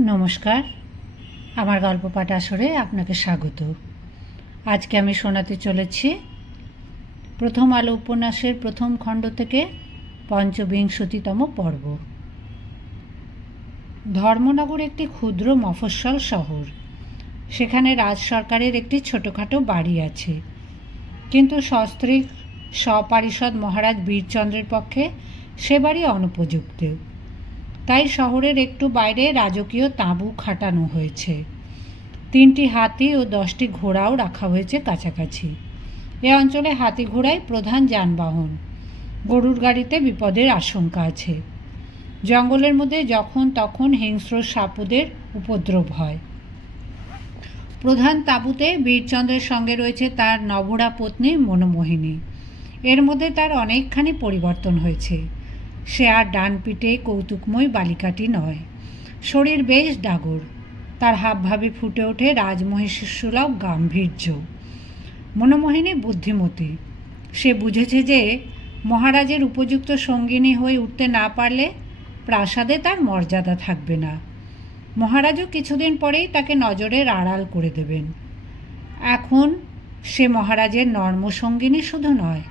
নমস্কার। আমার গল্প পাঠ আসরে আপনাকে স্বাগত। আজকে আমি শোনাতে চলেছি প্রথম আলো উপন্যাসের প্রথম খণ্ড থেকে পঞ্চবিংশতিতম পর্ব। ধর্মনগর একটি ক্ষুদ্র মফস্বল শহর। সেখানে রাজ সরকারের একটি ছোটোখাটো বাড়ি আছে। কিন্তু সস্ত্রীক সপারিষদ মহারাজ বীরচন্দ্রের পক্ষে সে বাড়ি অনুপযুক্ত। তাই শহরের একটু বাইরে রাজকীয় তাঁবু খাটানো হয়েছে। তিনটি হাতি ও দশটি ঘোড়াও রাখা হয়েছে কাছাকাছি। এ অঞ্চলে হাতি ঘোড়াই প্রধান যানবাহন। গরুর গাড়িতে বিপদের আশঙ্কা আছে। জঙ্গলের মধ্যে যখন তখন হিংস্র সাপুদের উপদ্রব হয়। প্রধান তাঁবুতে বীরচন্দ্রের সঙ্গে রয়েছে তার নবরা পত্নী মনোমোহিনী। এর মধ্যে তার অনেকখানি পরিবর্তন হয়েছে। সে আর ডান পিঠে কৌতুকময় বালিকাটি নয়। শরীর বেশ ডাগর। তার হাবভাবে ফুটে ওঠে রাজমহিষীর সুলভ গাম্ভীর্য। মনোমোহিনী বুদ্ধিমতী। সে বুঝেছে যে মহারাজের উপযুক্ত সঙ্গিনী হয়ে উঠতে না পারলে প্রাসাদে তার মর্যাদা থাকবে না। মহারাজও কিছুদিন পরেই তাকে নজরের আড়াল করে দেবেন। এখন সে মহারাজের নর্মসঙ্গিনী শুধু নয়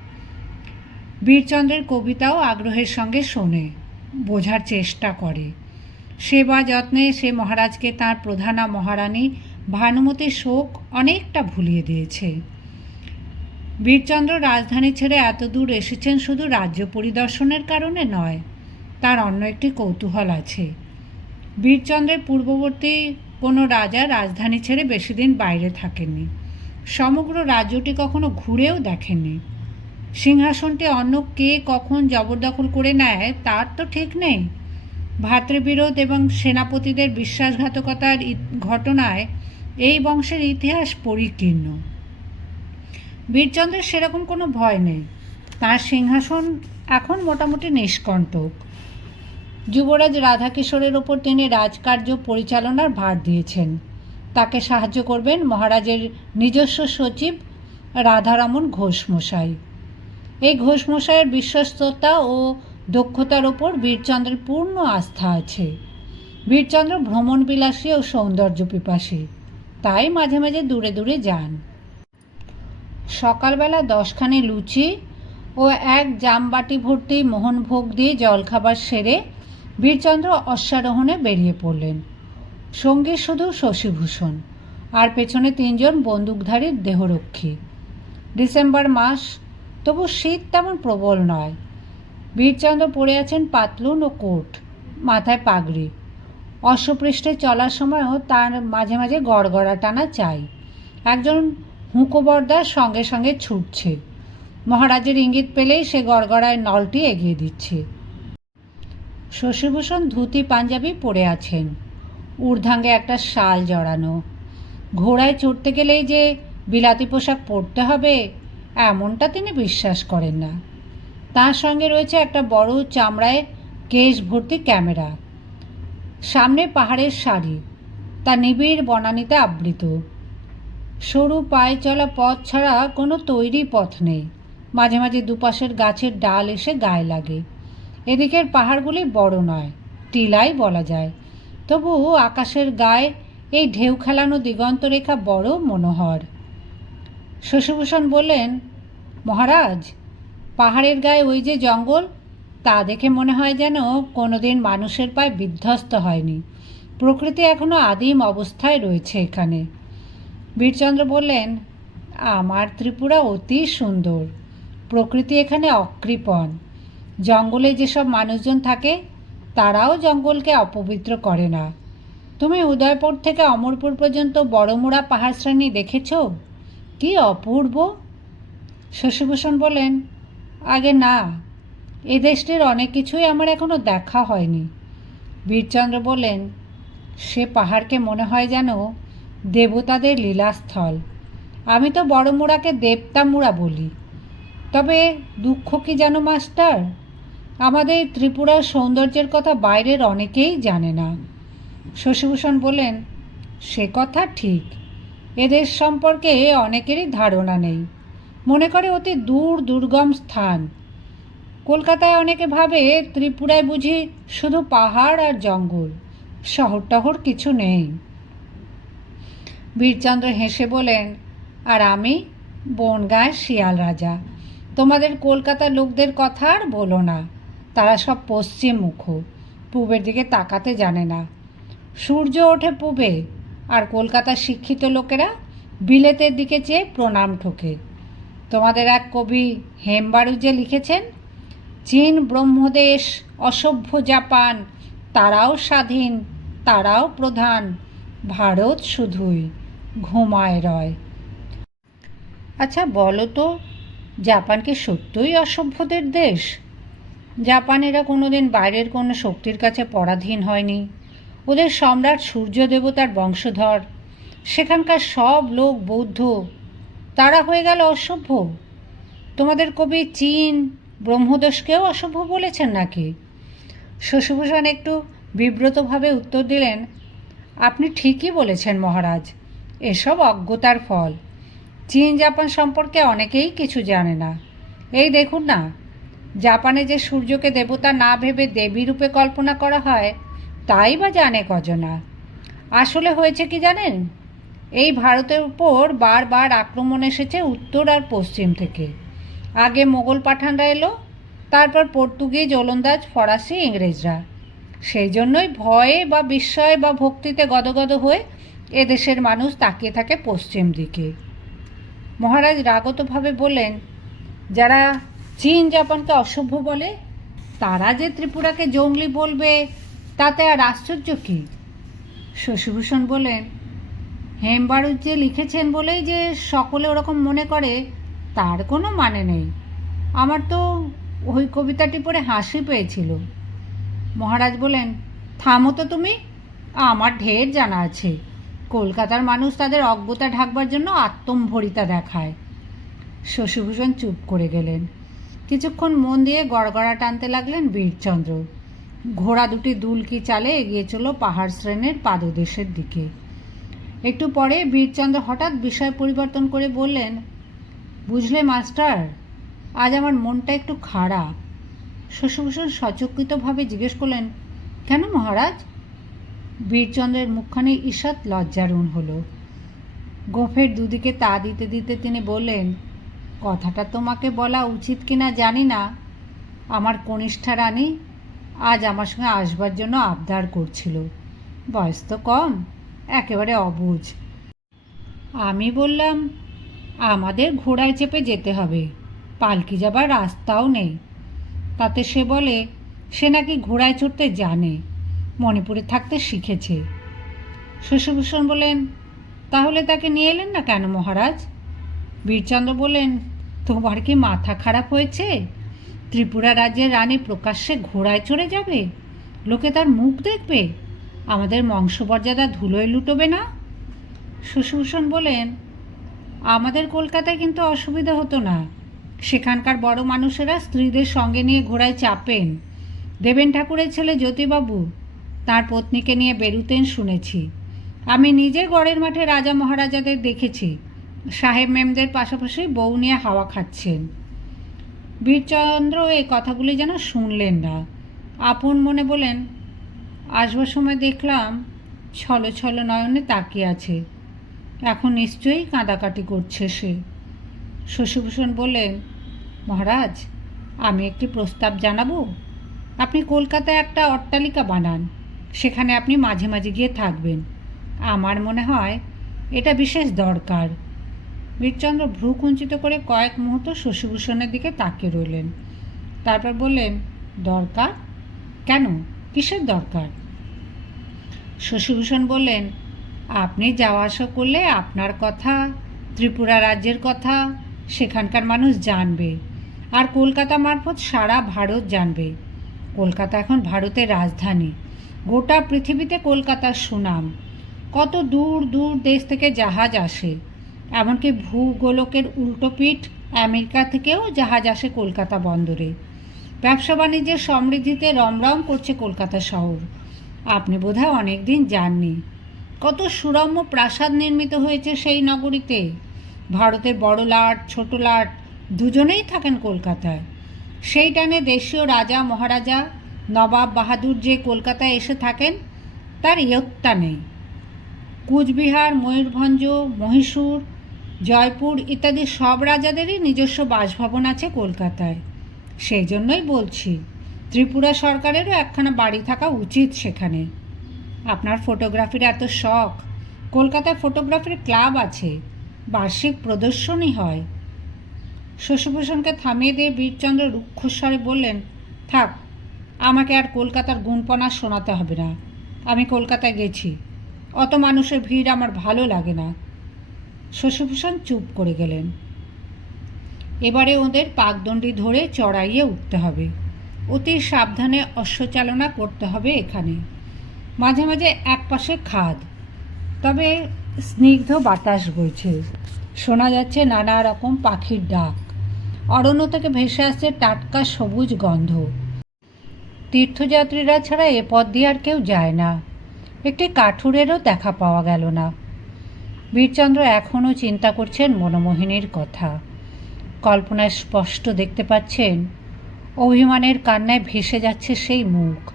বীরচন্দ্রের কবিতাও আগ্রহের সঙ্গে শোনে, বোঝার চেষ্টা করে। সেবা যত্নে সে মহারাজকে তার প্রধানা মহারানী ভানুমতির শোক অনেকটা ভুলিয়ে দিয়েছে। বীরচন্দ্র রাজধানী ছেড়ে এত দূর এসেছেন শুধু রাজ্য পরিদর্শনের কারণে নয়, তার অন্য একটি কৌতূহল আছে। বীরচন্দ্রের পূর্ববর্তী কোনো রাজা রাজধানী ছেড়ে বেশি দিন বাইরে থাকেননি। সমগ্র রাজ্যটি কখনো ঘুরেও দেখেননি। সিংহাসনটি অন্য কে কখন জবরদখল করে নেয়, তার তো ঠিক নেই। ভাতৃবিরোধ এবং সেনাপতিদের বিশ্বাসঘাতকতার ঘটনায় এই বংশের ইতিহাস পরিকীর্ণ। বীরচন্দ্রের সেরকম কোনো ভয় নেই। তার সিংহাসন এখন মোটামুটি নিষ্কণ্টক। যুবরাজ রাধাকিশোরের ওপর তিনি রাজকার্য পরিচালনার ভার দিয়েছেন। তাকে সাহায্য করবেন মহারাজের নিজস্ব সচিব রাধারমন ঘোষ মশাই এই ঘোষমশাইয়ের বিশ্বস্ততা ও দক্ষতার ওপর বীরচন্দ্রের পূর্ণ আস্থা আছে। বীরচন্দ্র ভ্রমণ বিলাসী ও সৌন্দর্য পিপাসী। তাই মাঝে মাঝে দূরে দূরে যান। সকালবেলা দশখানে লুচি ও এক জামবাটি ভর্তি মোহনভোগ দিয়ে জলখাবার সেরে বীরচন্দ্র অশ্বারোহণে বেরিয়ে পড়লেন। সঙ্গে শুধু শশীভূষণ, আর পেছনে তিনজন বন্দুকধারীর দেহরক্ষী। ডিসেম্বর মাস তবু শীত তেমন প্রবল নয়। বীরচন্দ্র পরে আছেন পাতলুন ও কোট মাথায় পাগড়ি। অশ্বপৃষ্ঠে চলার সময়ও তার মাঝে মাঝে গড়গড়া টানা চাই। একজন হুঁকোবর্দার সঙ্গে সঙ্গে ছুটছে। মহারাজের ইঙ্গিত পেলেই সে গড়গড়ায় নলটি এগিয়ে দিচ্ছে। শশীভূষণ ধুতি পাঞ্জাবি পরে আছেন। ঊর্ধ্বাঙ্গে একটা শাল জড়ানো। ঘোড়ায় চড়তে গেলেই যে বিলাতি পোশাক পরতে হবে এমনটা তিনি বিশ্বাস করেন না। তার সঙ্গে রয়েছে একটা বড় চামড়ায় কেশ ভর্তি ক্যামেরা। সামনে পাহাড়ের সারি। তা নিবিড় বনানীতে আবৃত। সরু পায়ে চলা পথ ছাড়া কোনো তৈরি পথ নেই। মাঝে মাঝে দুপাশের গাছের ডাল এসে গায়ে লাগে। এদিকের পাহাড়গুলি বড় নয় টিলাই বলা যায়। তবু আকাশের গায়ে এই ঢেউ খেলানো দিগন্তরেখা বড় মনোহর। শশীভূষণ বললেন, মহারাজ, পাহাড়ের গায়ে ওই যে জঙ্গল, তা দেখে মনে হয় যেন কোনোদিন মানুষের পায়ে বিধ্বস্ত হয়নি। প্রকৃতি এখনও আদিম অবস্থায় রয়েছে এখানে। বীরচন্দ্র বললেন, আমার ত্রিপুরা অতি সুন্দর। প্রকৃতি এখানে অকৃপণ। জঙ্গলে যেসব মানুষজন থাকে, তারাও জঙ্গলকে অপবিত্র করে না। তুমি উদয়পুর থেকে অমরপুর পর্যন্ত বড়মুড়া পাহাড় শ্রেণি দেখেছ? কি অপূর্ব? শশীভূষণ বলেন, আগে না, এ দেশটির অনেক কিছুই আমার এখনও দেখা হয়নি। বীরচন্দ্র বলেন, সে পাহাড়কে মনে হয় যেন দেবতাদের লীলাস্থল। আমি তো বড়মুড়াকে দেবতামুড়া বলি। তবে দুঃখ কি জানো, মাস্টার? আমাদের ত্রিপুরার সৌন্দর্যের কথা বাইরের অনেকেই জানে না। শশীভূষণ বলেন, সে কথা ঠিক। এদের সম্পর্কে অনেকেরই ধারণা নেই। মনে করে অতি দূর দুর্গম স্থান। কলকাতায় অনেকে ভাবে ত্রিপুরায় বুঝি শুধু পাহাড় আর জঙ্গল শহর টহর কিছু নেই। বীরচন্দ্র হেসে বলেন, আর আমি বনগাঁয়ের শিয়াল রাজা। তোমাদের কলকাতার লোকদের কথা আর বলো না। তারা সব পশ্চিম মুখ পূবের দিকে তাকাতে জানে না। সূর্য ওঠে পূবে আর কলকাতার শিক্ষিত লোকেরা বিলেতের দিকে চেয়ে প্রণাম ঠোকে। তোমাদের এক কবি হেমবারু যে লিখেছেন, চীন ব্রহ্মদেশ অসভ্য জাপান, তারাও স্বাধীন, তারাও প্রধান, ভারত শুধুই ঘুমায় রয়। আচ্ছা বলো তো, জাপান কি সত্যই অসভ্যদের দেশ? জাপানেরা কোনোদিন বাইরের কোনো শক্তির কাছে পরাধীন হয়নি। ওদের সম্রাট সূর্য দেবতার বংশধর। সেখানকার সব লোক বৌদ্ধ। তারা হয়ে গেল অসভ্য। তোমাদের কবি চীন, ব্রহ্মদোষকেও অসভ্য বলেছেন নাকি? শশীভূষণ একটু বিব্রতভাবে উত্তর দিলেন, আপনি ঠিকই বলেছেন মহারাজ, এসব অজ্ঞতার ফল। চীন জাপান সম্পর্কে অনেকেই কিছু জানে না। এই দেখুন না, জাপানে যে সূর্যকে দেবতা না ভেবে দেবী রূপে কল্পনা করা হয় তাই বা জানে কজনা আসলে হয়েছে কি জানেন? এই ভারতের উপর বারবার আক্রমণ এসেছে উত্তর আর পশ্চিম থেকে। আগে মোগল পাঠানরা এলো, তারপর পর্তুগিজ, ওলন্দাজ, ফরাসি, ইংরেজরা। সেই জন্যই ভয়ে বা বিস্ময়ে বা ভক্তিতে গদগদ হয়ে এদেশের মানুষ তাকিয়ে থাকে পশ্চিম দিকে। মহারাজ রাগতভাবে বললেন, যারা চীন, জাপানকে অসভ্য বলে, তারা যে ত্রিপুরাকে জঙ্গলি বলবে তাতে আর আশ্চর্য কী? শশীভূষণ বলেন হেমবারুদ যে লিখেছেন বলেই যে সকলে ওরকম মনে করে, তার কোনো মানে নেই। আমার তো ওই কবিতাটি পড়ে হাসি পেয়েছিল। মহারাজ বলেন থামো তো তুমি, আমার ঢের জানা আছে। কলকাতার মানুষ তাদের অজ্ঞতা ঢাকবার জন্য আত্মম্ভরিতা দেখায়। শশীভূষণ চুপ করে গেলেন। কিছুক্ষণ মন দিয়ে গড়গড়া টানতে লাগলেন বীরচন্দ্র। ঘোড়া দুটি দুলকি চালে এগিয়ে চল পাহাড় শ্রেণির পাদদেশের দিকে। একটু পরে বীরচন্দ্র হঠাৎ বিষয় পরিবর্তন করে বললেন, বুঝলে মাস্টার, আজ আমার মনটা একটু খারাপ। শশীভূষণ সচকিতভাবে জিজ্ঞেস করলেন, কেন মহারাজ? বীরচন্দ্রের মুখখানে ঈষৎ লজ্জারুণ হলো। গোফের দুদিকে তা দিতে দিতে তিনি বললেন, কথাটা তোমাকে বলা উচিত কিনা জানি না। আমার কনিষ্ঠা রানী আজ আমার সঙ্গে আসবার জন্য আবদার করছিল। বয়স তো কম, একেবারে অবুঝ আমি বললাম, আমাদের ঘোড়ায় চেপে যেতে হবে, পালকি যাবার রাস্তাও নেই। তাতে সে বলে, সে নাকি ঘোড়ায় চড়তে জানে, মণিপুরে থাকতে শিখেছে। শশীভূষণ বলেন, তাহলে তাকে নিয়ে এলেন না কেন মহারাজ? বীরচন্দ্র বলেন, তোমার কি মাথা খারাপ হয়েছে? ত্রিপুরা রাজ্যের রানী প্রকাশ্যে ঘোড়ায় চড়ে যাবে? লোকে তার মুখ দেখবে? আমাদের বংশমর্যাদা ধুলোয় লুটোবে না? শশীভূষণ বলেন, আমাদের কলকাতায় কিন্তু অসুবিধা হতো না। সেখানকার বড় মানুষেরা স্ত্রীদের সঙ্গে নিয়ে ঘোড়ায় চাপেন। দেবেন ঠাকুরের ছেলে জ্যোতিবাবু, তার পত্নীকে নিয়ে বেরুতেন শুনেছি। আমি নিজে গড়ের মাঠে রাজা মহারাজাদের দেখেছি। সাহেব মেমদের পাশাপাশি বউ নিয়ে হাওয়া খাচ্ছেন। বীরচন্দ্র এই কথাগুলি যেন শুনলেন না। আপন মনে বলেন, আসবার সময় দেখলাম ছলো ছলো নয়নে তাকিয়ে আছে। এখন নিশ্চয়ই কাঁদাকাটি করছে সে। শশীভূষণ বললেন, মহারাজ, আমি একটি প্রস্তাব জানাব? আপনি কলকাতায় একটা অট্টালিকা বানান, সেখানে আপনি মাঝে মাঝে গিয়ে থাকবেন। আমার মনে হয় এটা বিশেষ দরকার। বীরচন্দ্র ভ্রু কুঞ্চিত করে কয়েক মুহূর্ত শশীভূষণের দিকে তাকিয়ে রইলেন। তারপর বললেন, দরকার? কেন? কিসের দরকার? শশীভূষণ বললেন, আপনি যাওয়া আসা করলে আপনার কথা, ত্রিপুরা রাজ্যের কথা, সেখানকার মানুষ জানবে। আর কলকাতা মারফত সারা ভারত জানবে। কলকাতা এখন ভারতের রাজধানী। গোটা পৃথিবীতে কলকাতার সুনাম। কত দূর দূর দেশ থেকে জাহাজ আসে। এমনকি ভূগোলকের উল্টোপিঠ আমেরিকা থেকেও জাহাজ আসে কলকাতা বন্দরে। ব্যবসা বাণিজ্যের সমৃদ্ধিতে রমরম করছে কলকাতা শহর। আপনি বোধহয় অনেক দিন যাননি। কত সুরম্য প্রাসাদ নির্মিত হয়েছে সেই নগরীতে। ভারতের বড় লাট, ছোট লাট, দুজনেই থাকেন কলকাতায়। সেই টানে দেশীয় রাজা, মহারাজা, নবাব বাহাদুর যে কলকাতায় এসে থাকেন, তার ইয়ত্তা নেই। কুচবিহার, ময়ূরভঞ্জ, মহীশূর জয়পুর ইত্যাদি সব রাজাদেরই নিজস্ব বাসভবন আছে কলকাতায়। সেই জন্যই বলছি, ত্রিপুরা সরকারেরও একখানা বাড়ি থাকা উচিত সেখানে। আপনার ফটোগ্রাফির এত শখ, কলকাতায় ফটোগ্রাফির ক্লাব আছে, বার্ষিক প্রদর্শনী হয়। শশীভূষণকে থামিয়ে দিয়ে বীরচন্দ্র রুক্ষস্বরে বললেন, থাক, আমাকে আর কলকাতার গুণপনা শোনাতে হবে না। আমি কলকাতায় গেছি। অত মানুষের ভিড় আমার ভালো লাগে না। শশীভূষণ চুপ করে গেলেন। এবারে ওদের পাকদণ্ডি ধরে চড়াইয়ে উঠতে হবে। অতি সাবধানে অশ্বচালনা করতে হবে এখানে। মাঝে মাঝে একপাশে খাদ। তবে স্নিগ্ধ বাতাস বইছে। শোনা যাচ্ছে নানা রকম পাখির ডাক। অরণ্য থেকে ভেসে আসছে টাটকা সবুজ গন্ধ। তীর্থযাত্রীরা ছাড়া এ পথ দিয়ে আর কেউ যায় না। একটি কাঠুরেরও দেখা পাওয়া গেল না। বীরচন্দ্র এখনও চিন্তা করছেন মনোমোহিনীর কথা। কল্পনায় স্পষ্ট দেখতে পাচ্ছেন, অভিমানের কান্নায় ভেসে যাচ্ছে সেই মুখ।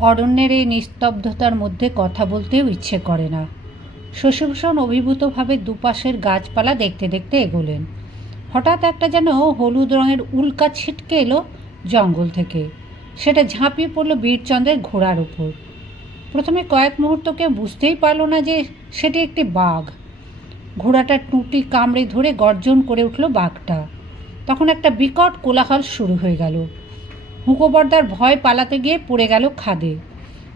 অরণ্যের এই নিস্তব্ধতার মধ্যে কথা বলতেও ইচ্ছে করে না। শশীভূষণ অভিভূতভাবে দুপাশের গাছপালা দেখতে দেখতে এগোলেন। হঠাৎ একটা যেন হলুদ রঙের উল্কা ছিটকে এলো জঙ্গল থেকে। সেটা ঝাঁপিয়ে পড়ল বীরচন্দ্রের ঘোড়ার উপর। প্রথমে কয়েক মুহূর্ত কেউ বুঝতেই পারল না যে সেটি একটি বাঘ। ঘোড়াটার টুটি কামড়ে ধরে গর্জন করে উঠল বাঘটা। তখন একটা বিকট কোলাহল শুরু হয়ে গেল। হুঁকোবর্দার ভয় পালাতে গিয়ে পড়ে গেল খাদে।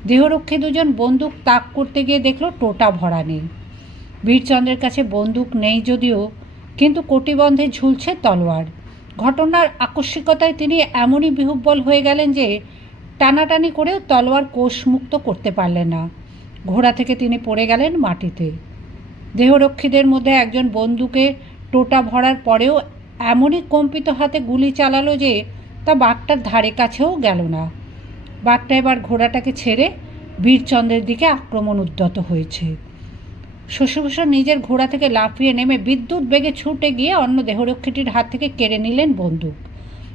দেহরক্ষী দুজন বন্দুক তাক করতে গিয়ে দেখল টোটা ভরা নেই। বীরচন্দ্রের কাছে বন্দুক নেই যদিও, কিন্তু কটিবন্ধে ঝুলছে তলোয়ার। ঘটনার আকস্মিকতায় তিনি এমনই বিহুব্বল হয়ে গেলেন যে টানাটানি করেও তলোয়ার কোষমুক্ত করতে পারলেন না। ঘোড়া থেকে তিনি পড়ে গেলেন মাটিতে। দেহরক্ষীদের মধ্যে একজন বন্দুকে টোটা ভরার পরেও এমনই কম্পিত হাতে গুলি চালালো যে তা বাঘটার ধারে কাছেও গেল না। বাঘটা এবার ঘোড়াটাকে ছেড়ে বীরচন্দ্রের দিকে আক্রমণ উদ্যত হয়েছে। শশীভূষণ নিজের ঘোড়া থেকে লাফিয়ে নেমে বিদ্যুৎ বেগে ছুটে গিয়ে অন্য দেহরক্ষীটির হাত থেকে কেড়ে নিলেন বন্দুক।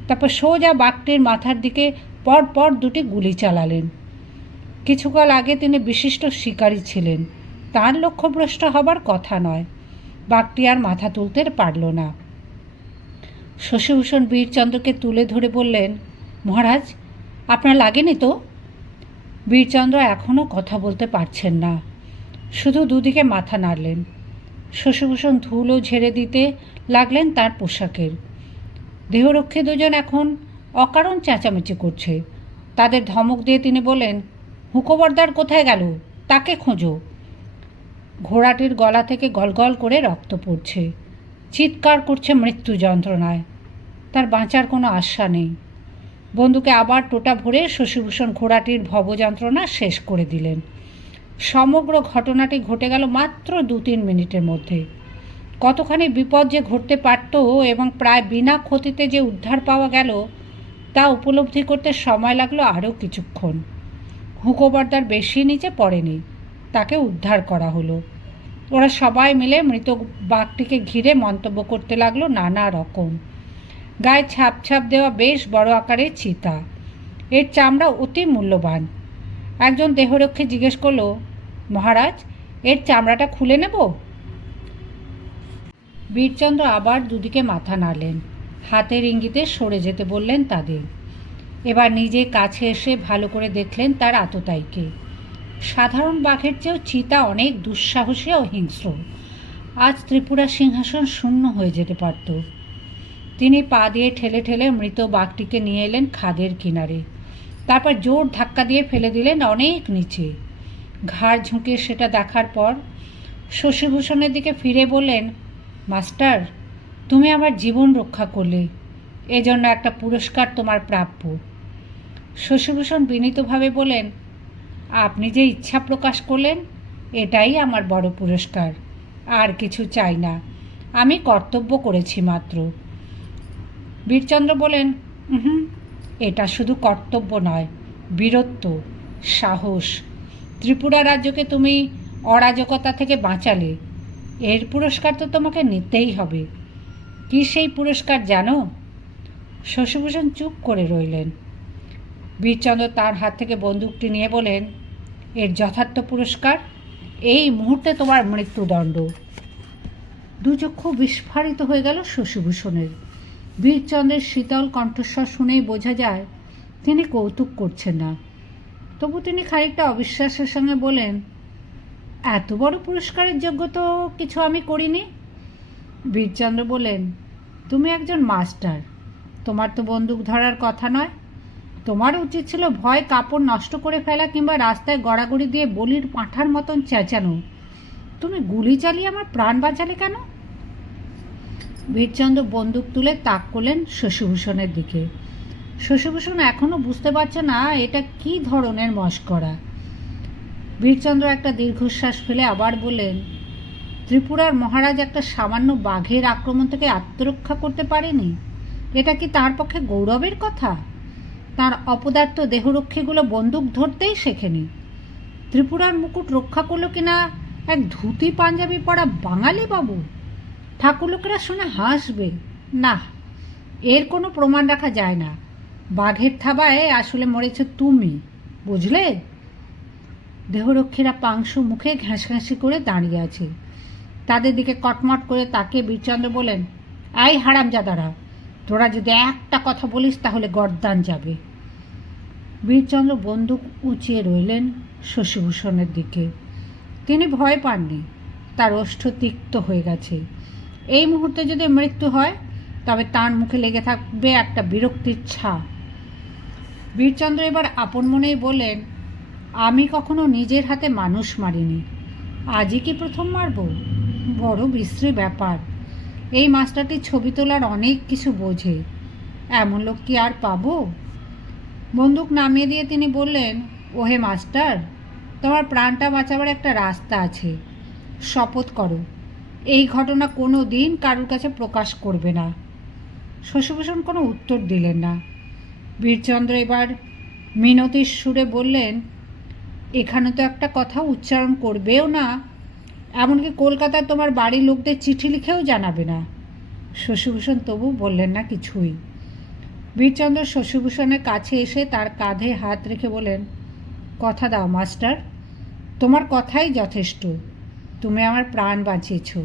তারপর সোজা বাঘটির মাথার দিকে পর পর দুটি গুলি চালালেন। কিছুকাল আগে তিনি বিশিষ্ট শিকারী ছিলেন। তার লক্ষ্যভ্রষ্ট হবার কথা নয়। বাঘটি আর মাথা তুলতে পারল না। শশীভূষণ বীরচন্দ্রকে তুলে ধরে বললেন, মহারাজ, আপনার লাগেনি তো? বীরচন্দ্র এখনও কথা বলতে পারছেন না। শুধু দুদিকে মাথা নাড়লেন। শশীভূষণ ধুলো ঝেড়ে দিতে লাগলেন তার পোশাকের। দেহরক্ষী দুজন এখন অকারণ চেঁচামেচি করছে। তাদের ধমক দিয়ে তিনি বলেন হুকোবর্দার কোথায় গেল? তাকে খোঁজো। ঘোড়াটির গলা থেকে গলগল করে রক্ত পড়ছে। চিৎকার করছে মৃত্যু যন্ত্রণায়। তার বাঁচার কোনো আশা নেই। বন্ধুকে আবার টোটা ভরে শশীভূষণ ঘোড়াটির ভবযন্ত্রণা শেষ করে দিলেন। সমগ্র ঘটনাটি ঘটে গেল মাত্র দু তিন মিনিটের মধ্যে। কতখানি বিপদ যে ঘটতে পারত এবং প্রায় বিনা ক্ষতিতে যে উদ্ধার পাওয়া গেল তা উপলব্ধি করতে সময় লাগল আরও কিছুক্ষণ। হুঁকোবর্দার বেশি নিচে পড়েনি, তাকে উদ্ধার করা হলো। ওরা সবাই মিলে মৃত বাঘটিকে ঘিরে মন্তব্য করতে লাগল নানা রকম। গায়ে ছাপ ছাপ দেওয়া বেশ বড় আকারের চিতা। এর চামড়া অতি মূল্যবান। একজন দেহরক্ষী জিজ্ঞেস করল, মহারাজ, এর চামড়াটা খুলে নেব? বীরচন্দ্র আবার দুদিকে মাথা নাড়লেন। হাতের ইঙ্গিতে সরে যেতে বললেন তাদের। এবার নিজে কাছে এসে ভালো করে দেখলেন তার আততায়ীকে। সাধারণ বাঘের চেয়েও চিতা অনেক দুঃসাহসী ও হিংস্র। আজ ত্রিপুরা সিংহাসন শূন্য হয়ে যেতে পারত। তিনি পা দিয়ে ঠেলে ঠেলে মৃত বাঘটিকে নিয়ে এলেন খাদের কিনারে। তারপর জোর ধাক্কা দিয়ে ফেলে দিলেন অনেক নিচে। ঘাড় ঝুঁকে সেটা দেখার পর শশীভূষণের দিকে ফিরে বললেন, মাস্টার তুমি আমার জীবন রক্ষা করলে, এজন্য একটা পুরস্কার তোমার প্রাপ্য। শশীভূষণ বিনীতভাবে বলেন, আপনি যে ইচ্ছা প্রকাশ করলেন, এটাই আমার বড় পুরস্কার। আর কিছু চাই না। আমি কর্তব্য করেছি মাত্র। বীরচন্দ্র বলেন হুম এটা শুধু কর্তব্য নয়, বীরত্ব, সাহস। ত্রিপুরা রাজ্যকে তুমি অরাজকতা থেকে বাঁচালে, এর পুরস্কার তো তোমাকে নিতেই হবে। কি সেই পুরস্কার জানো? শশীভূষণ চুপ করে রইলেন। বীরচন্দ্র তার হাত থেকে বন্দুকটি নিয়ে বলেন এর যথার্থ পুরস্কার? এই মুহূর্তে তোমার মৃত্যুদণ্ড। দুচক্ষু বিস্ফারিত হয়ে গেল শশীভূষণের। বীরচন্দ্রের শীতল কণ্ঠস্বর শুনেই বোঝা যায়, তিনি কৌতুক করছেন না। তবু তিনি খানিকটা অবিশ্বাসের সঙ্গে বলেন এত বড় পুরস্কারের যোগ্য তো কিছু আমি করিনি। বীরচন্দ্র বলেন তুমি একজন মাস্টার। তোমার তো বন্দুক ধরার কথা নয়। তোমার উচিত ছিল ভয় কাপড় নষ্ট করে ফেলা কিংবা রাস্তায় গড়াগড়ি দিয়ে বলির পাঁঠার মতন চেঁচানো। তুমি গুলি চালিয়ে আমার প্রাণ বাঁচালে কেন? বীরচন্দ্র বন্দুক তুলে তাক করলেন শশীভূষণের দিকে। শশীভূষণ এখনও বুঝতে পারছে না এটা কি ধরনের মস্করা। বীরচন্দ্র একটা দীর্ঘশ্বাস ফেলে আবার বললেন ত্রিপুরার মহারাজ একটা সামান্য বাঘের আক্রমণ থেকে আত্মরক্ষা করতে পারেনি? এটা কি তার পক্ষে গৌরবের কথা? তার অপদার্থ দেহরক্ষীগুলো বন্দুক ধরতেই শেখেনি। ত্রিপুরার মুকুট রক্ষা করল কিনা এক ধুতি পাঞ্জাবি পরা বাঙালি বাবু? ঠাকুর লোকেরা শুনে হাসবে। না, এর কোনো প্রমাণ রাখা যায় না। বাঘের থাবায় আসলে মরেছ তুমি, বুঝলে? দেহরক্ষীরা পাংশু মুখে ঘ্যাঁসঘ্যাঁসি করে দাঁড়িয়ে আছে। তাদের দিকে কটমট করে তাকে বীরচন্দ্র বলেন আই হারামজাদারা, তোরা যদি একটা কথা বলিস তাহলে গর্দান যাবে। বীরচন্দ্র বন্দুক উঁচিয়ে রইলেন শশীভূষণের দিকে। তিনি ভয় পাননি, তার ওষ্ঠ তিক্ত হয়ে গেছে। এই মুহূর্তে যদি মৃত্যু হয়, তবে তার মুখে লেগে থাকবে একটা বিরক্তির ছাপ বীরচন্দ্র এবার আপন মনেই বললেন, আমি কখনো নিজের হাতে মানুষ মারিনি। আজই কি প্রথম মারব? বড় বিশ্রী ব্যাপার। এই মাস্টারটি ছবি তোলার অনেক কিছু বোঝে। এমন লোক কি আর পাবো? বন্দুক নামিয়ে দিয়ে তিনি বললেন, ওহে মাস্টার, তোমার প্রাণটা বাঁচাবার একটা রাস্তা আছে। শপথ করো। এই ঘটনা কোনো দিন কারোর কাছে প্রকাশ করবে না। শশীভূষণ কোনো উত্তর দিলেন না। বীরচন্দ্র এবার মিনতির সুরে বললেন, এখানে তো একটা কথা উচ্চারণ করবেও না এমনকি কলকাতায় তোমার বাড়ির লোকদের চিঠি লিখেও জানাবে না। শশীভূষণ তবু বললেন না কিছুই। বীরচন্দ্র শশীভূষণের কাছে এসে তার কাঁধে হাত রেখে বলেন কথা দাও, মাস্টার। তোমার কথাই যথেষ্ট। তুমি আমার প্রাণ বাঁচিয়েছ।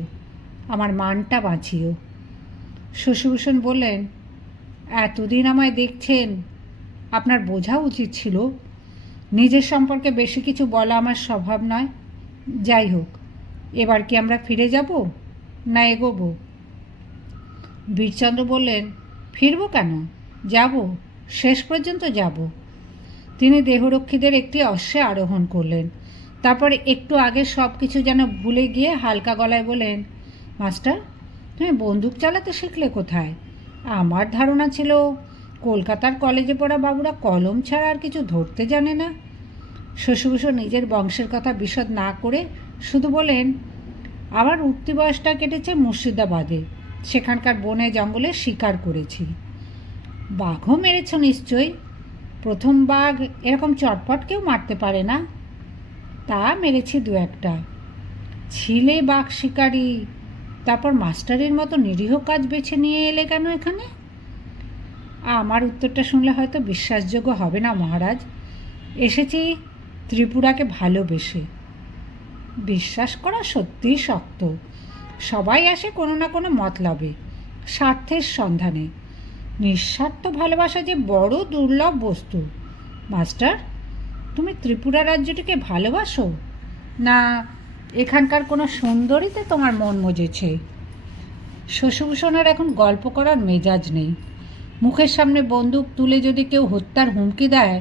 আমার মানটা বাঁচিও। শশীভূষণ বললেন, এতদিন আমায় দেখছেন। আপনার বোঝা উচিত ছিল। নিজের সম্পর্কে বেশি কিছু বলা আমার স্বভাব নয়। যাই হোক এবার কি আমরা ফিরে যাব? না এগোবো? বীরচন্দ্র বললেন, ফিরবো কেন? যাব, শেষ পর্যন্ত যাব। তিনি দেহরক্ষীদের একটি অশ্বে আরোহণ করলেন। তারপরে একটু আগে সব কিছু যেন ভুলে গিয়ে হালকা গলায় বলেন মাস্টার, তুমি বন্দুক চালাতে শিখলে কোথায়? আমার ধারণা ছিল, কলকাতার কলেজে পড়া বাবুরা কলম ছাড়া আর কিছু ধরতে জানে না। শশীভূষণ নিজের বংশের কথা বিশদ না করে শুধু বলেন, আমার উঠতি বয়সটা কেটেছে মুর্শিদাবাদে। সেখানকার বনে জঙ্গলে শিকার করেছি। বাঘও মেরেছ নিশ্চয়ই। প্রথম বাঘ এরকম চটপট কেউ মারতে পারে না। তা মেরেছি দু একটা। ছিলে বাঘ শিকারি, তারপর মাস্টারের মতো নিরীহ কাজ বেছে নিয়ে এলে কেন এখানে? আমার উত্তরটা শুনলে হয়তো বিশ্বাসযোগ্য হবে না মহারাজ। এসেছি ত্রিপুরাকে ভালোবেসে। বিশ্বাস করা সত্যিই শক্ত। সবাই আসে কোনো না কোনো মতলবে, স্বার্থের সন্ধানে। নিঃস্বার্থ ভালোবাসা যে বড় দুর্লভ বস্তু। মাস্টার, তুমি ত্রিপুরা রাজ্যটিকে ভালোবাসো? না, এখানকার কোনো সুন্দরীতে তোমার মন মজেছে? শশীভূষণের এখন গল্প করার মেজাজ নেই। মুখের সামনে বন্দুক তুলে যদি কেউ হত্যার হুমকি দেয়,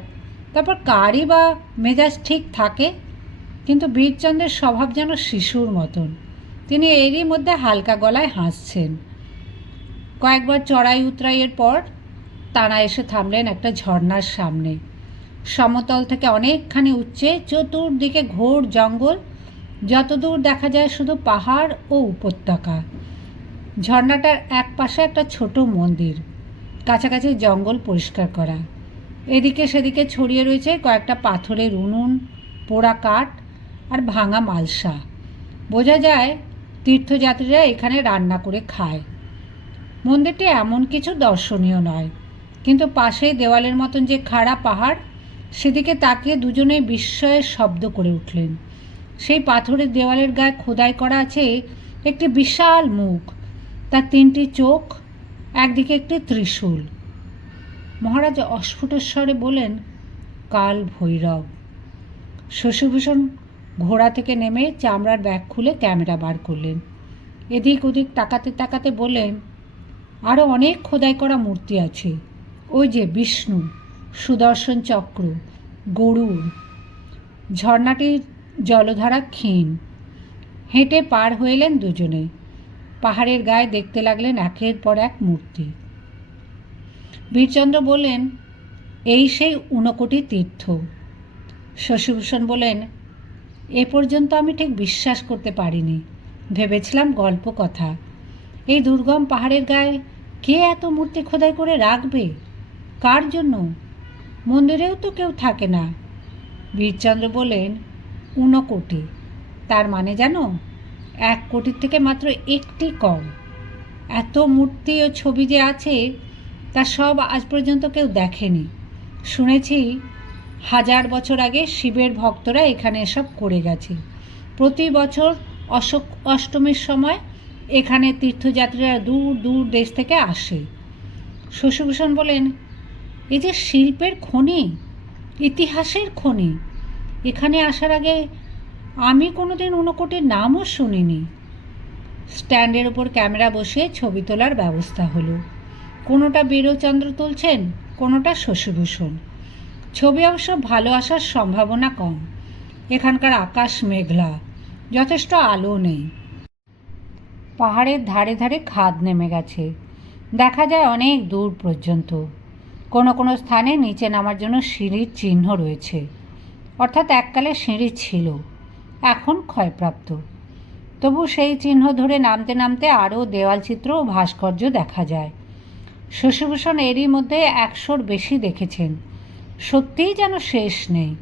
তারপর কারই বা মেজাজ ঠিক থাকে? কিন্তু বীরচন্দ্রের স্বভাব যেন শিশুর মতন। তিনি এরই মধ্যে হালকা গলায় হাসছেন। কয়েকবার চড়াই উতরাইয়ের পর তারা এসে থামলেন একটা ঝর্ণার সামনে। সমতল থেকে অনেকখানি উচ্চে চতুর্দিকে ঘোর জঙ্গল। যতদূর দেখা যায় শুধু পাহাড় ও উপত্যকা। ঝর্ণাটার এক পাশে একটা ছোট মন্দির, কাছাকাছি জঙ্গল পরিষ্কার করা। এদিকে সেদিকে ছড়িয়ে রয়েছে কয়েকটা পাথরের উনুন, পোড়া কাঠ আর ভাঙা মালসা। বোঝা যায় তীর্থযাত্রীরা এখানে রান্না করে খায়। মন্দিরটি এমন কিছু দর্শনীয় নয়, কিন্তু পাশেই দেওয়ালের মতন যে খাড়া পাহাড়, সেদিকে তাকিয়ে দুজনেই বিস্ময়ের শব্দ করে উঠলেন। সেই পাথরের দেওয়ালের গায়ে খোদাই করা আছে একটি বিশাল মুখ, তার তিনটি চোখ, একদিকে একটি ত্রিশূল। মহারাজ অস্ফুটস্বরে বলেন কাল ভৈরব। শশীভূষণ ঘোড়া থেকে নেমে চামড়ার ব্যাগ খুলে ক্যামেরা বার করলেন। এদিক ওদিক তাকাতে তাকাতে বললেন আরও অনেক খোদাই করা মূর্তি আছে। ওই যে বিষ্ণু, সুদর্শন চক্র, গরু, ঝর্ণাটির জলধারা ক্ষীণ। হেঁটে পার হইলেন দুজনে। পাহাড়ের গায়ে দেখতে লাগলেন একের পর এক মূর্তি। বীরচন্দ্র বললেন, এই সেই ঊনকোটি তীর্থ। শশীভূষণ বলেন এ পর্যন্ত আমি ঠিক বিশ্বাস করতে পারিনি। ভেবেছিলাম গল্প কথা। এই দুর্গম পাহাড়ের গায়ে কে এত মূর্তি খোদাই করে রাখবে? কার জন্য? মন্দিরেও তো কেউ থাকে না। বীরচন্দ্র বলেন ঊনকোটি তার মানে জানো, এক কোটির থেকে মাত্র একটি কম। এত মূর্তি ও ছবি যে আছে, তা সব আজ পর্যন্ত কেউ দেখেনি। শুনেছি হাজার বছর আগে শিবের ভক্তরা এখানে এসব করে গেছে। প্রতি বছর অশোক, অষ্টমীর সময় এখানে তীর্থযাত্রীরা দূর দূর দেশ থেকে আসে। শশীভূষণ বলেন এই যে শিল্পের খনি, ইতিহাসের খনি, এখানে আসার আগে আমি কোনোদিন ঊনকোটির নামও শুনিনি। স্ট্যান্ডের ওপর ক্যামেরা বসিয়ে ছবি তোলার ব্যবস্থা হলো। কোনোটা বীরচন্দ্র তুলছেন, কোনোটা শশীভূষণ। ছবি অংশ ভালো আসার সম্ভাবনা কম। এখানকার আকাশ মেঘলা, যথেষ্ট আলো নেই। পাহাড়ের ধারে ধারে খাদ নেমে গেছে। দেখা যায় অনেক দূর পর্যন্ত। কোনো কোনো স্থানে নিচে নামার জন্য সিঁড়ির চিহ্ন রয়েছে। অর্থাৎ এককালে সিঁড়ি ছিল, এখন ক্ষয়প্রাপ্ত। তবু সেই চিহ্ন ধরে নামতে নামতে আরও দেওয়াল চিত্র ও ভাস্কর্য দেখা যায়। শশীভূষণ এরই মধ্যে একশোর বেশি দেখেছেন। সত্যিই যেন শেষ নেই।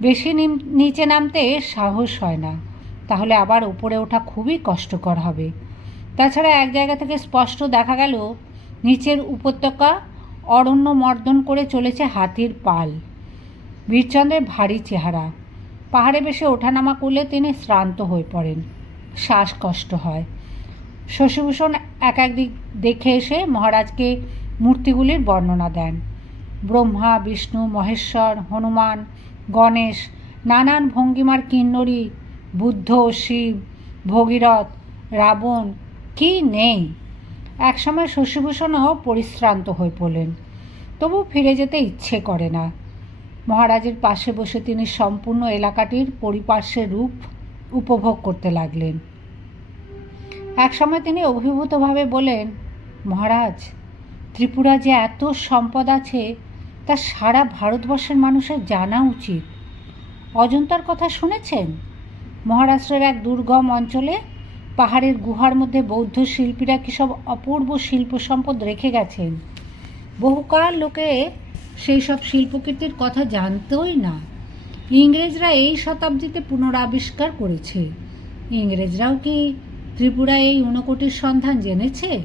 বেশি নিচে নামতে সাহস হয় না। তাহলে আবার উপরে ওঠা খুবই কষ্টকর হবে। তাছাড়া এক জায়গা থেকে স্পষ্ট দেখা গেল, নিচের উপত্যকা অরণ্য মর্দন করে চলেছে হাতির পাল। বীরচন্দ্রের ভারী চেহারা। পাহাড়ে বেশি ওঠানামা করলে তিনি শ্রান্ত হয়ে পড়েন। শ্বাসকষ্ট হয়। শশীভূষণ এক এক দিক দেখে এসে মহারাজকে মূর্তিগুলির বর্ণনা দেন। ব্রহ্মা, বিষ্ণু, মহেশ্বর, হনুমান, গণেশ, নানান ভঙ্গিমার কিন্নরী, বুদ্ধ, শিব, ভগীরথ, রাবণ, কি নেই? একসময় শশীভূষণও পরিশ্রান্ত হয়ে পড়লেন। তবু ফিরে যেতে ইচ্ছে করে না। মহারাজের পাশে বসে তিনি সম্পূর্ণ এলাকাটির পরিপার্শ্বের রূপ উপভোগ করতে লাগলেন। একসময় তিনি অভিভূতভাবে বলেন মহারাজ, ত্রিপুরা যে এত সম্পদ আছে তা সারা ভারতবর্ষের মানুষের জানা উচিত। অজন্তার কথা শুনেছেন? মহারাষ্ট্রের এক দুর্গম অঞ্চলে পাহাড়ের গুহার মধ্যে বৌদ্ধ শিল্পীরা কী সব অপূর্ব শিল্প সম্পদ রেখে গেছেন? বহুকাল লোকে সেই সব শিল্পকীর্তির কথা জানতোই না। ইংরেজরা এই শতাব্দীতে পুনরাবিষ্কার করেছে। ইংরেজরাও কি ত্রিপুরায় এই ঊনকোটির সন্ধান জেনেছে?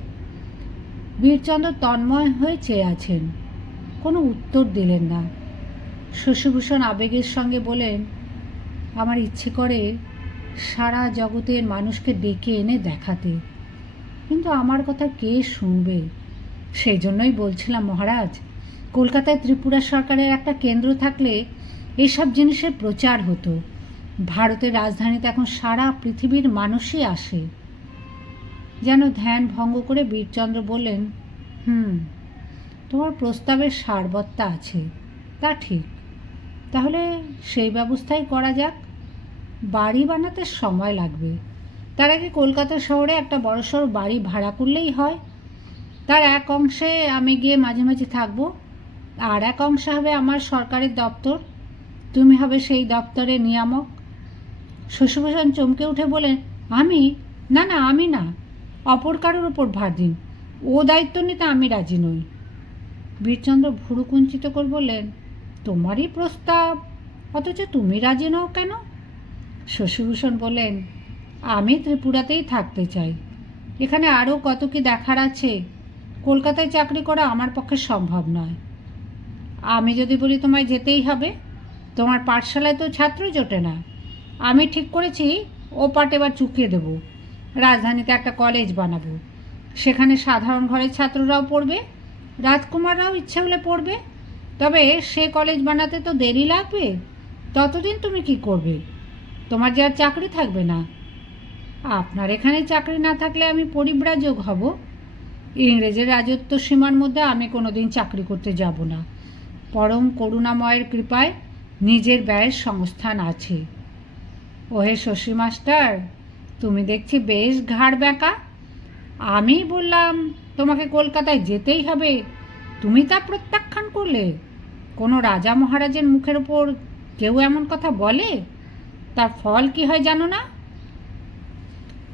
বীরচন্দ্র তন্ময় হয়ে চেয়ে আছেন। কোনো উত্তর দিলেন না। শশীভূষণ আবেগের সঙ্গে বলেন, আমার ইচ্ছে করে সারা জগতের মানুষকে ডেকে এনে দেখাতে। কিন্তু আমার কথা কে শুনবে? সেই জন্যই বলছিলাম, মহারাজ, কলকাতায় ত্রিপুরা সরকারের একটা কেন্দ্র থাকলে এসব জিনিসের প্রচার হতো। ভারতের রাজধানীতে এখন সারা পৃথিবীর মানুষই আসে। যেন ধ্যান ভঙ্গ করে বীরচন্দ্র বললেন, হুম তোমার প্রস্তাবের সারবত্তা আছে, তা ঠিক। তাহলে সেই ব্যবস্থাই করা যাক। বাড়ি বানাতে সময় লাগবে। তার আগে কলকাতা শহরে একটা বড়সড় বাড়ি ভাড়া করলেই হয়। তার এক অংশে আমি গিয়ে মাঝে মাঝে থাকব, আর এক অংশে হবে আমার সরকারের দপ্তর। তুমি হবে সেই দপ্তরের নিয়ামক। শশীভূষণ চমকে উঠে বলেন আমি? না না, আমি না। অপর কারোর ওপর ভার দিন। ও দায়িত্ব নিতে আমি রাজি নই। বীরচন্দ্র ভুরু কুঞ্চিত করে বললেন, তোমারই প্রস্তাব, অথচ তুমি রাজি নও কেন? শশীভূষণ বললেন, আমি ত্রিপুরাতেই থাকতে চাই। এখানে আরও কত কি দেখার আছে? কলকাতায় চাকরি করা আমার পক্ষে সম্ভব নয়। আমি যদি বলি তোমায় যেতেই হবে, তোমার পাঠশালায় তো ছাত্র জোটে না। আমি ঠিক করেছি, ও পাট এবার চুকিয়ে দেবো। রাজধানীতে একটা কলেজ বানাবো। সেখানে সাধারণ ঘরের ছাত্ররাও পড়বে রাজকুমাররাও ইচ্ছা হলে পড়বে। তবে সে কলেজ বানাতে তো দেরি লাগবে। ততদিন তুমি কি করবে? তোমার যে আর চাকরি থাকবে না। আপনার এখানে চাকরি না থাকলে আমি পরিব্রাজক হব। ইংরেজের রাজত্ব সীমার মধ্যে আমি কোনোদিন চাকরি করতে যাব না। পরম করুণাময়ের কৃপায় নিজের ব্যয়ের সংস্থান আছে। ওহে শশী মাস্টার, তুমি দেখছি বেশ ঘাড় ব্যাঁকা। আমি বললাম তোমাকে কলকাতায় যেতেই হবে। তুমি তা প্রত্যাখ্যান করলে। কোনো রাজা মহারাজের মুখের ওপর কেউ এমন কথা বলে? তার ফল কি হয় জানো না?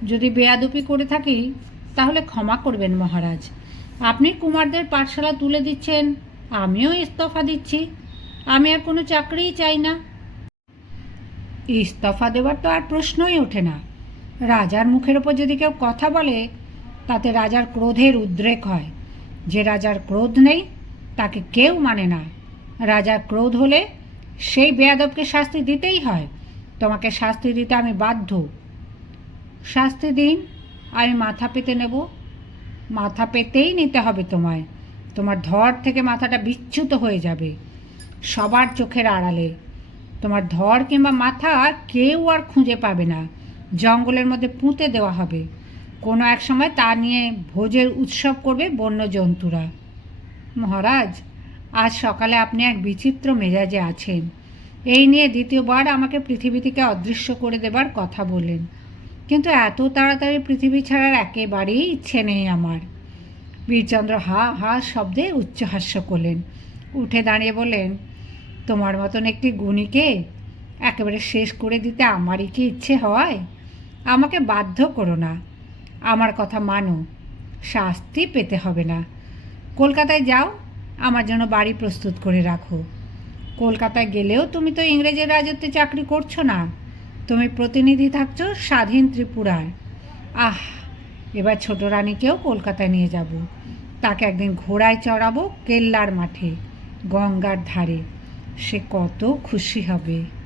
যদি বেয়াদুপি করে থাকি, তাহলে ক্ষমা করবেন মহারাজ। আপনি কুমারদের পাঠশালা তুলে দিচ্ছেন, আমিও ইস্তফা দিচ্ছি। আমি আর কোনো চাকরিই চাই না। ইস্তফা দেওয়ার তো আর প্রশ্নই ওঠে না। রাজার মুখের ওপর যদি কেউ কথা বলে তাতে রাজার ক্রোধের উদ্রেক হয়। যে রাজার ক্রোধ নেই, তাকে কেউ মানে না। রাজার ক্রোধ হলে সেই বেয়াদবকে শাস্তি দিতেই হয়। তোমাকে শাস্তি দিতে আমি বাধ্য। শাস্তি দিন, আমি মাথা পেতে নেব। মাথা পেতেই নিতে হবে তোমায়। তোমার ধর থেকে মাথাটা বিচ্যুত হয়ে যাবে। সবার চোখের আড়ালে। তোমার ধর কিংবা মাথা কেউ আর খুঁজে পাবে না। জঙ্গলের মধ্যে পুঁতে দেওয়া হবে। কোনো এক সময় তা নিয়ে ভোজের উৎসব করবে বন্য জন্তুরা মহারাজ, আজ সকালে আপনি এক বিচিত্র মেজাজে আছেন। এই নিয়ে দ্বিতীয়বার আমাকে পৃথিবী থেকে অদৃশ্য করে দেবার কথা বলেন কিন্তু এত তাড়াতাড়ি পৃথিবী ছাড়ার একেবারেই ইচ্ছে নেই আমার। বীরচন্দ্র হা হা শব্দে উচ্চহাস্য করলেন। উঠে দাঁড়িয়ে বলেন তোমার মতন একটি গুণীকে একেবারে শেষ করে দিতে আমারই কি ইচ্ছে হয়? আমাকে বাধ্য করো না। আমার কথা মানো। শাস্তি পেতে হবে না। কলকাতায় যাও, আমার জন্য বাড়ি প্রস্তুত করে রাখো। কলকাতায় গেলেও তুমি তো ইংরেজের রাজত্বে চাকরি করছ না। তুমি প্রতিনিধি থাকছো স্বাধীন ত্রিপুরার। আহ, এবার ছোট রানীকেও কলকাতায় নিয়ে যাব। তাকে একদিন ঘোড়ায় চড়াবো কেল্লার মাঠে, গঙ্গার ধারে। সে কত খুশি হবে।